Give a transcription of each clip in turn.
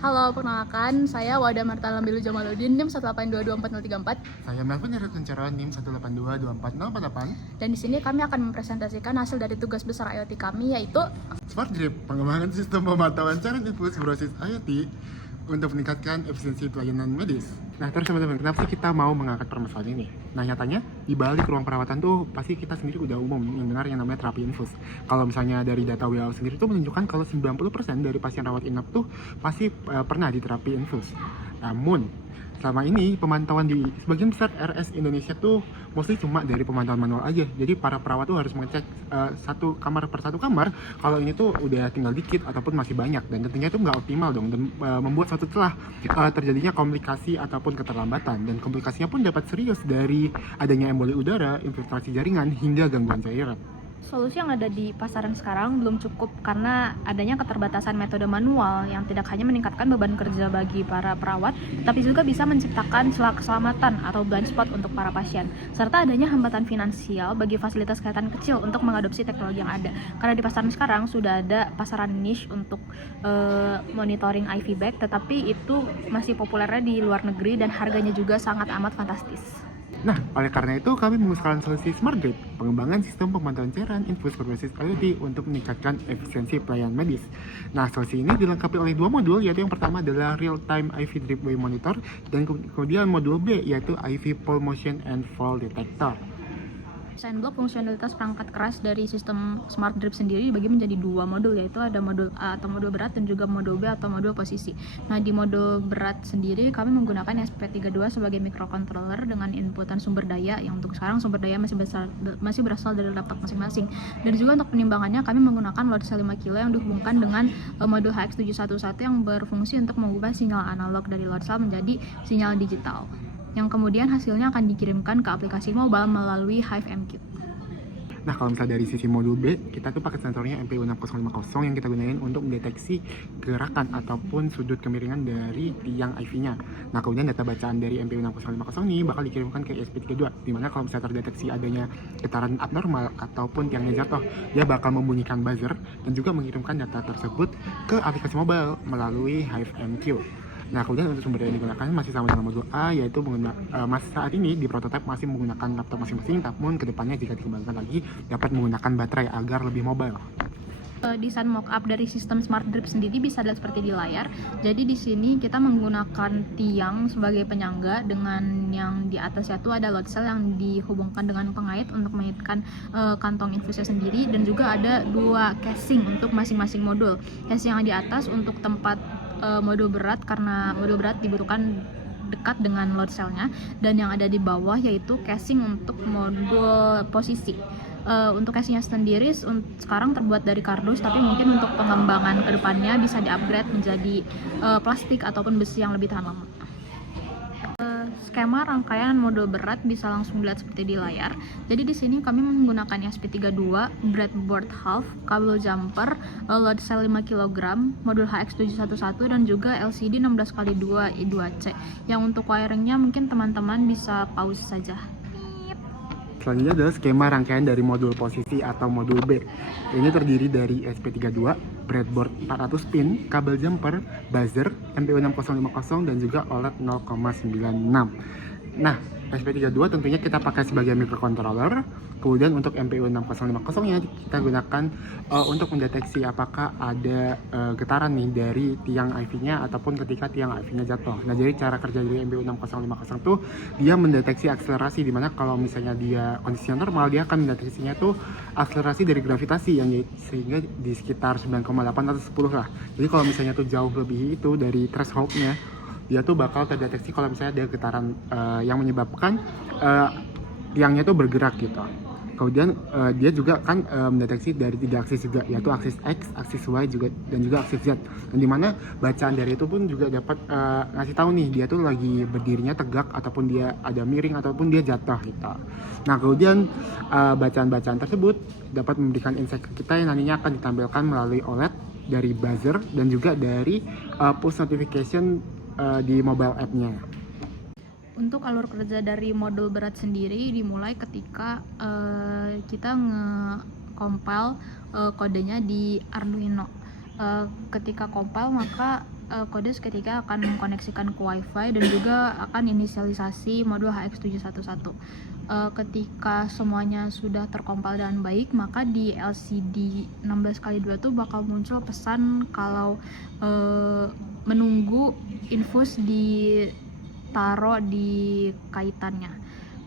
Halo, perkenalkan saya Wada Marta Lambilu Jamaluddin, NIM 1822434. Saya Melvin Heru Kuncoro, NIM 1822408. Dan di sini kami akan mempresentasikan hasil dari tugas besar IoT kami, yaitu Smart Grip, pengembangan sistem pemantauan cairan infus berbasis IoT untuk meningkatkan efisiensi pelayanan medis. Nah, terus teman-teman, kenapa sih kita mau mengangkat permasalahan ini? Nah, nyatanya di balik ruang perawatan tuh pasti kita sendiri udah umum mendengar yang namanya terapi infus. Kalau misalnya dari data WHO sendiri tuh menunjukkan kalau 90% dari pasien rawat inap tuh pasti pernah di terapi infus. Namun selama ini pemantauan di sebagian besar RS Indonesia tuh mostly cuma dari pemantauan manual aja. Jadi para perawat tuh harus mengecek satu kamar per satu kamar kalau ini tuh udah tinggal dikit ataupun masih banyak, dan tentunya itu nggak optimal dong, dan membuat suatu celah terjadinya komplikasi ataupun keterlambatan, dan komplikasinya pun dapat serius dari adanya emboli udara, infiltrasi jaringan hingga gangguan cairan. Solusi yang ada di pasaran sekarang belum cukup karena adanya keterbatasan metode manual yang tidak hanya meningkatkan beban kerja bagi para perawat, tapi juga bisa menciptakan celah keselamatan atau blind spot untuk para pasien, serta adanya hambatan finansial bagi fasilitas kesehatan kecil untuk mengadopsi teknologi yang ada. Karena di pasaran sekarang sudah ada pasaran niche untuk monitoring IV bag, tetapi itu masih populernya di luar negeri dan harganya juga sangat amat fantastis. Nah, oleh karena itu kami mengusulkan solusi Smart Grip, pengembangan sistem pemantauan cairan infus berbasis IoT untuk meningkatkan efisiensi pelayanan medis. Nah, solusi ini dilengkapi oleh dua modul, yaitu yang pertama adalah Real Time IV Drip Way Monitor, dan kemudian modul B yaitu IV Pole Motion and Fall Detector. Desain blok fungsionalitas perangkat keras dari sistem Smart Drip sendiri dibagi menjadi dua modul, yaitu ada modul A atau modul berat dan juga modul B atau modul posisi. Nah, di modul berat sendiri kami menggunakan SP32 sebagai microcontroller dengan inputan sumber daya, yang untuk sekarang sumber daya masih berasal dari laptop masing-masing. Dan juga untuk penimbangannya kami menggunakan load cell 5 kg yang dihubungkan dengan modul HX711 yang berfungsi untuk mengubah sinyal analog dari load cell menjadi sinyal digital, yang kemudian hasilnya akan dikirimkan ke aplikasi mobile melalui HiveMQ. Nah, kalau misalnya dari sisi modul B, kita tuh pakai sensornya MPU6050 yang kita gunain untuk mendeteksi gerakan ataupun sudut kemiringan dari tiang IV-nya. Nah, kemudian data bacaan dari MPU6050 ini bakal dikirimkan ke ESP32, dimana kalau misalnya terdeteksi adanya getaran abnormal ataupun tiangnya jatuh, dia bakal membunyikan buzzer dan juga mengirimkan data tersebut ke aplikasi mobile melalui HiveMQ. Nah, kemudian untuk sumber daya yang digunakan masih sama dengan modul A, yaitu masih saat ini di prototipe masih menggunakan laptop masing-masing, namun kedepannya jika dikembangkan lagi dapat menggunakan baterai agar lebih mobile. Desain mockup dari sistem Smart Drip sendiri bisa dilihat seperti di layar. Jadi di sini kita menggunakan tiang sebagai penyangga, dengan yang di atasnya itu ada load cell yang dihubungkan dengan pengait untuk mengaitkan kantong infusnya sendiri, dan juga ada dua casing untuk masing-masing modul. Casing yang di atas untuk tempat modul berat, karena modul berat dibutuhkan dekat dengan load cell-nya, dan yang ada di bawah yaitu casing untuk modul posisi. Untuk casingnya sendiri sekarang terbuat dari kardus, tapi mungkin untuk pengembangan kedepannya bisa di-upgrade menjadi plastik ataupun besi yang lebih tahan lama. Skema rangkaian modul berat bisa langsung dilihat seperti di layar. Jadi di sini kami menggunakan SP32, breadboard half, kabel jumper, load cell 5 kg, modul HX711 dan juga LCD 16x2 I2C. Yang untuk wiringnya mungkin teman-teman bisa pause saja. Selanjutnya adalah skema rangkaian dari modul posisi atau modul B. Ini terdiri dari SP32, breadboard 400 pin, kabel jumper, buzzer, MPU6050 dan juga OLED 0,96. Nah, SP32 tentunya kita pakai sebagai microcontroller. Kemudian untuk MPU6050 nya kita gunakan untuk mendeteksi apakah ada getaran nih dari tiang IV-nya ataupun ketika tiang IV-nya jatuh. Nah, jadi cara kerja dari MPU6050 tuh dia mendeteksi akselerasi, dimana kalau misalnya dia kondisinya normal, dia akan mendeteksinya tuh akselerasi dari gravitasi yang sehingga di sekitar 9,8 atau 10 lah. Jadi kalau misalnya tuh jauh lebih itu dari threshold-nya, dia tuh bakal terdeteksi kalau misalnya ada getaran yang menyebabkan tiangnya tuh bergerak gitu. Kemudian dia juga kan mendeteksi dari 3 aksis juga, yaitu aksis X, aksis Y juga, dan juga aksis Z. Dan dimana bacaan dari itu pun juga dapat ngasih tahu nih dia tuh lagi berdirinya tegak ataupun dia ada miring ataupun dia jatuh gitu. Nah, kemudian bacaan-bacaan tersebut dapat memberikan insight ke kita yang nantinya akan ditampilkan melalui OLED, dari buzzer, dan juga dari push notification di mobile app-nya. Untuk alur kerja dari modul berat sendiri dimulai ketika kita nge-compile kodenya di Arduino. Ketika compile maka kode seketika akan mengkoneksikan ke WiFi dan juga akan inisialisasi modul HX711. Ketika semuanya sudah terkompil dengan baik, maka di LCD 16x2 tuh bakal muncul pesan kalau menunggu infus ditaruh di kaitannya.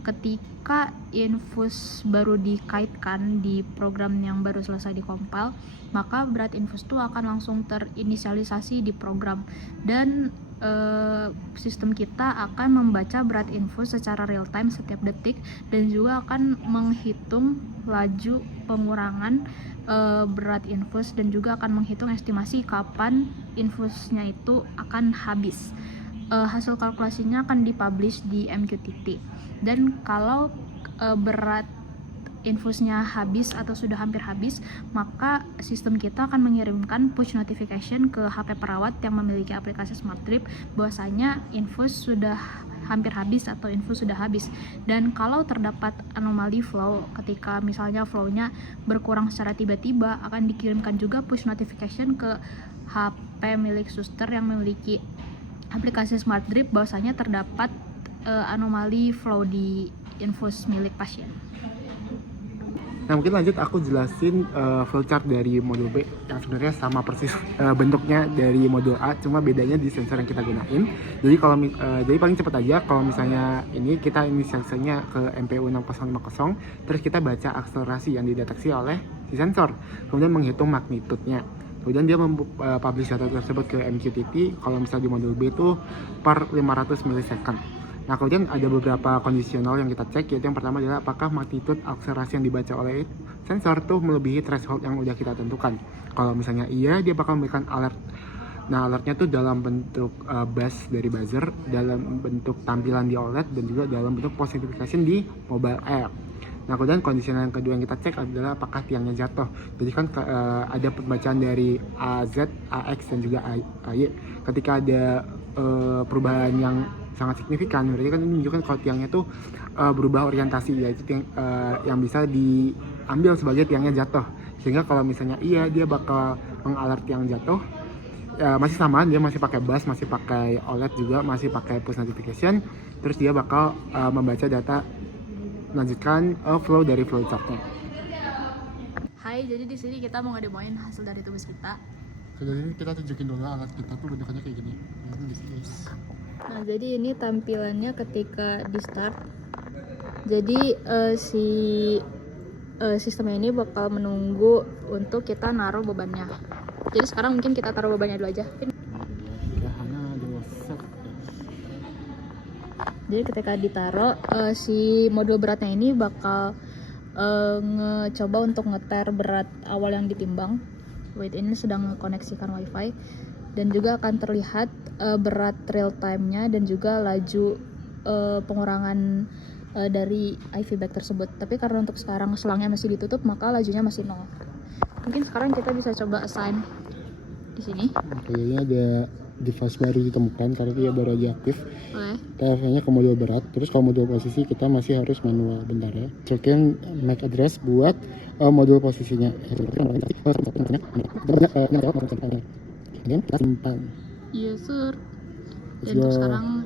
Ketika infus baru dikaitkan di program yang baru selesai dikompil, maka berat infus itu akan langsung terinisialisasi di program dan sistem kita akan membaca berat infus secara real time setiap detik dan juga akan menghitung laju pengurangan berat infus dan juga akan menghitung estimasi kapan infusnya itu akan habis. Hasil kalkulasinya akan dipublish di MQTT dan kalau berat infusnya habis atau sudah hampir habis, maka sistem kita akan mengirimkan push notification ke HP perawat yang memiliki aplikasi Smart Drip bahwasanya infus sudah hampir habis atau infus sudah habis. Dan kalau terdapat anomali flow, ketika misalnya flow-nya berkurang secara tiba-tiba, akan dikirimkan juga push notification ke HP milik suster yang memiliki aplikasi Smart Drip bahwasanya terdapat anomali flow di infus milik pasien. Nah mungkin lanjut aku jelasin flowchart dari modul B yang sebenarnya sama persis bentuknya dari modul A, cuma bedanya di sensor yang kita gunain. Jadi kalau jadi paling cepat aja kalau misalnya ini kita inisialisasinya ke MPU 6050, terus kita baca akselerasi yang dideteksi oleh si sensor, kemudian menghitung magnitudenya. Kemudian dia publish data tersebut ke MQTT. Kalau misalnya di modul B itu per 500 milisecond. Nah kemudian ada beberapa kondisional yang kita cek, yaitu yang pertama adalah apakah magnitude akselerasi yang dibaca oleh sensor tuh melebihi threshold yang udah kita tentukan. Kalau misalnya iya, dia bakal memberikan alert. Nah alertnya tuh dalam bentuk buzz dari buzzer, dalam bentuk tampilan di OLED, dan juga dalam bentuk post notification di mobile app. Nah kemudian kondisional yang kedua yang kita cek adalah apakah tiangnya jatuh. Jadi kan ada pembacaan dari AZ, AX, dan juga AY. Ketika ada perubahan yang sangat signifikan, berarti kan ini menunjukkan kalau tiangnya tuh berubah orientasi, yaitu tiang yang bisa diambil sebagai tiangnya jatuh. Sehingga kalau misalnya iya, dia bakal mengalert tiang jatuh, masih sama, dia masih pakai bus, masih pakai OLED juga, masih pakai push notification, terus dia bakal membaca data, melanjutkan flow dari flowchartnya. Hai, jadi di sini kita mau ngedemoin hasil dari tugas kita. Jadi kita tunjukin dulu alat kita tuh bentukannya kayak gini. Nah, jadi ini tampilannya ketika di start. Jadi sistem ini bakal menunggu untuk kita naruh bebannya. Jadi sekarang mungkin kita taruh bebannya dulu aja. Jadi ketika ditaruh, si modul beratnya ini bakal ngecoba untuk ngeter berat awal yang ditimbang. Wait, ini sedang mengkoneksikan WiFi dan juga akan terlihat berat real time-nya dan juga laju pengurangan dari IV bag tersebut. Tapi karena untuk sekarang selangnya masih ditutup, maka lajunya masih 0. Mungkin sekarang kita bisa coba assign di sini. Kayaknya ada device baru ditemukan karena dia baru aja aktif. Oke. TF-nya ke modul berat, terus kalau modul posisi kita masih harus manual. Bentar ya. Cekin MAC address buat modul posisinya. Kemudian kita simpan. Iya, sir. Dan untuk sekarang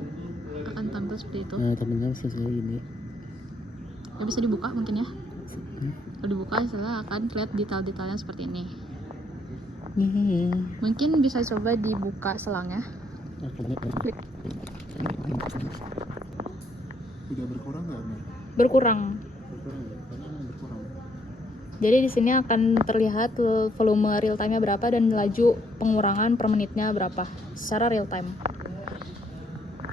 akan tampil seperti itu. Nah, tampilnya sesuai ini. Ya, bisa dibuka mungkin ya. Kalau dibuka, setelah akan terlihat detail-detailnya seperti ini. Mungkin bisa coba dibuka selangnya. Udah berkurang nggak? Berkurang. Berkurang. Jadi di sini akan terlihat volume real time-nya berapa dan laju pengurangan per menitnya berapa secara real time.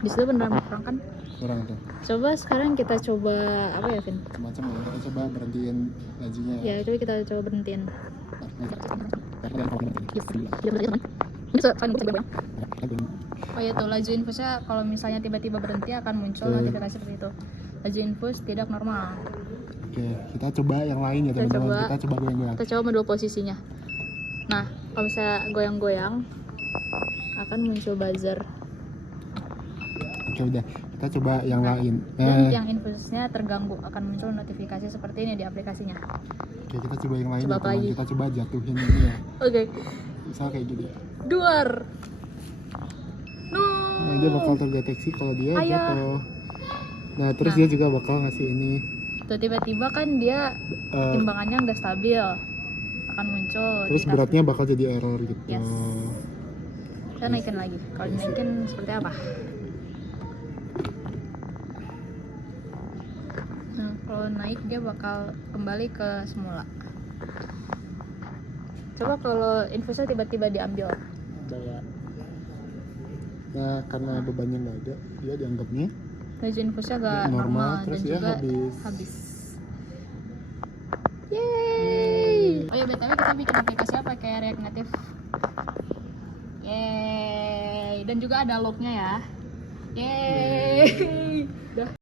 Di situ beneran berkurang kan? Kurang tuh. Coba sekarang kita coba apa ya, Vin? Macam ya. Kita coba berhentiin lajunya. Ya, itu kita coba berhentiin. Oh ya tuh, laju infusnya kalau misalnya tiba-tiba berhenti akan muncul notifikasi seperti itu. Laju infus tidak normal. Oke, kita coba yang lain ya teman-teman. Kita coba goyang-goyang. Kita coba modul posisinya. Nah, kalau misalnya goyang-goyang akan muncul buzzer. Oke, udah. Kita coba yang lain. Dan yang infusnya terganggu akan muncul notifikasi seperti ini di aplikasinya. Oke, kita coba yang lain. Coba ya, apa lagi? Kita coba jatuhin ini ya. Oke. Misal kayak gini. Duar. dia bakal terdeteksi kalau dia Ayah. jatuh. Nah, terus Nah. dia juga bakal ngasih ini. Tuh tiba-tiba kan dia eh, timbangannya udah stabil, akan muncul. terus di beratnya bakal jadi error gitu. Yes. Kita naikin lagi. Kalau dinaikin seperti apa? Nah, kalau naik dia bakal kembali ke semula. Coba kalau infusnya tiba-tiba diambil. Kayak nah, karena bebannya nggak ada, dia dianggapnya Laju infusnya gak normal, normal, terus dan dia juga habis. habis. Yeay! Oh ya BTW kita bikin aplikasi apa kayak React Native. Yeay! Dan juga ada lognya ya. Yeay! Dah.